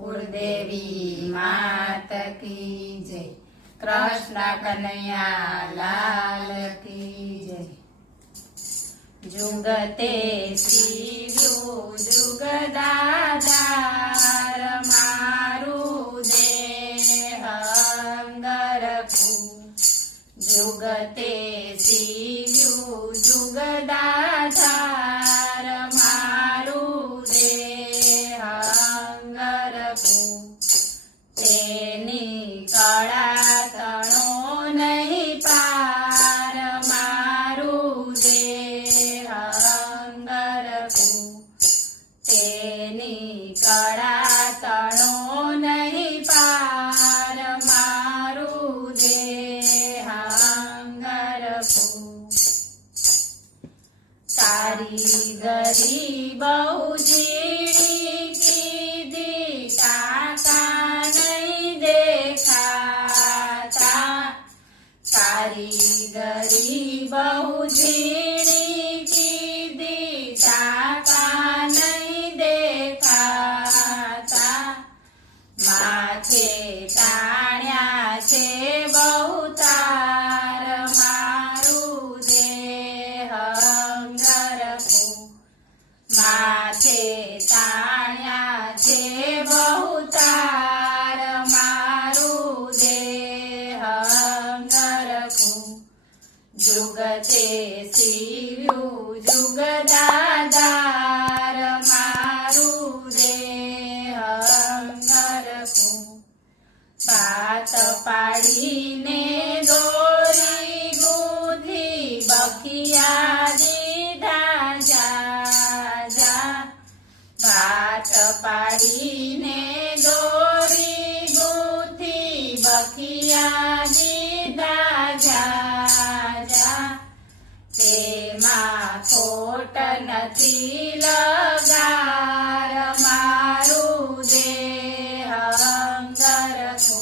कुलदेवी मात की जय। कृष्ण कन्हैया लाल की जय। जुगते सीव्यू जुगदाधार मारू देह अंगरखू। जुगते सीव्यू जुगदाधार मारू देह अंगरखू। तेनी कळा तणो नहीं पार मारू देह अंगरखू। तेनी कळा तणो नहीं पार मारू देह अंगरखू। कारीगरी बहु जीणी कीधी काका नहीं देखाता। कारीगरी बहु जीणी कीधी काका नहीं देखाता। माथे ताण्या छे बहुतार मारू देह अंगरखू। माथे ताण्या छे बहुतार मारू देह अंगरखू। जुगते सीव्यू जुगदाधार मारू देह अंगरखू। पात पाडीने दोरी गुंथी बखिया दीधा जा। पात पाडीने दोरी गुंथी बखिया दीधा जा। तेमां खोट नथी लगार मारू देह अंगरखू।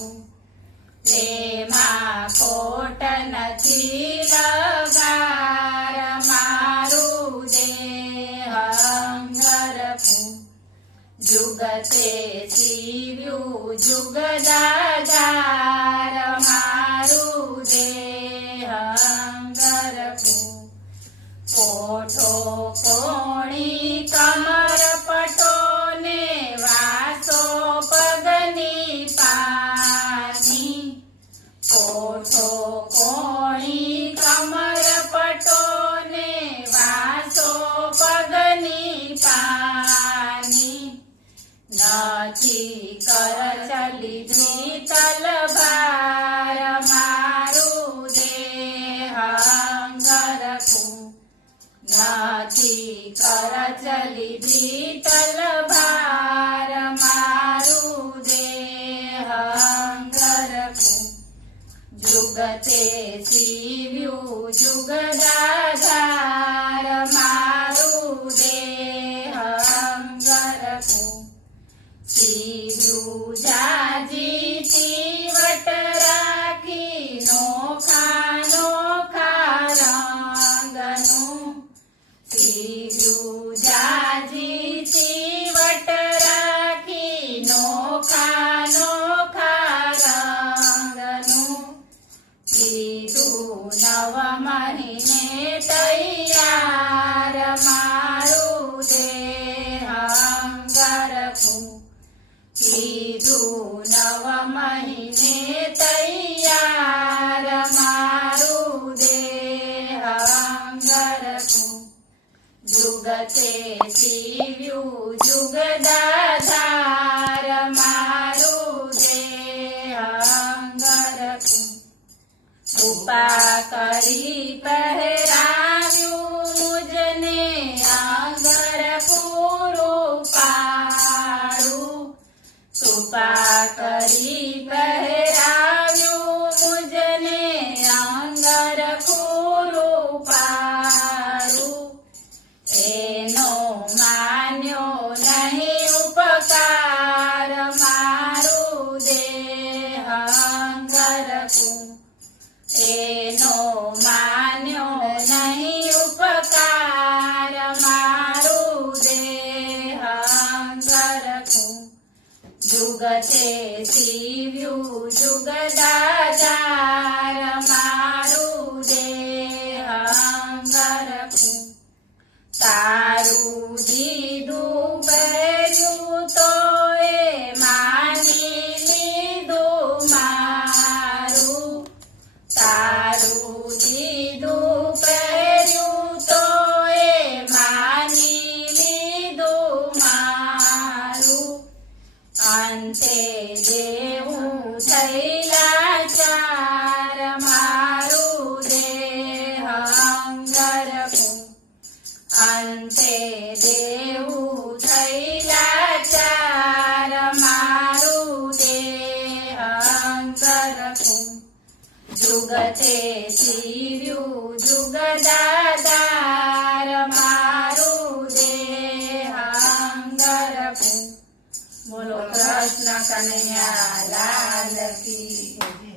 तेमां खोट नथी लगार मारू देह अंगरखू। जुगते सीव्यू जुगदाधार मारू देह अंगरखू। कोठो कोणी कमर पटो ने वासो पगनी पानी। कोठो कोणी कमर पटो ने वासो पगनी पानी। नथी करचली द्वितल भार मारू देह अंगरखू। नथी करचली द्वितल भार मारू देह अंगरखू। जुगते सीव्यू जुगदाधार मारू देह अंगरखू। सीव्यू जाजी तीवट राखी नोखा नोखा रंगनू। सीव्यू जाजी तीवट राखी नोखा नोखा रंगनू। कीधु नव महीने तैयार मारू देह अंगरखू। कीधु नव महीने तैयार मारू देह अंगरखू। जुगते सीव्यू जुगदाधार मारू देह अंगरखू। कृपा करी पहराव्यू मुझने अंगरखू रूपाळू। कृपा करी पहराव्यू मुझने अंगरखू रूपाळू। एनो मान्यो नहीं उपकार मारू देह अंगरखू। एनो मान्यो नहीं દીધું પહેર્યું તો એ માની લીધું મારું તારું દીધું પહેર્યું તો એ માની લીધું મારું અંતે દેવું થયેલા ચાર મારું દેહ અંગરખું અંતે દેવું થયેલા ચાર મારું દેહ અંગરખું જુગતે શિર્યું જુગદાદાર મારું દેહ અંગરખું બોલો કૃષ્ણ કનૈયા લાલ કી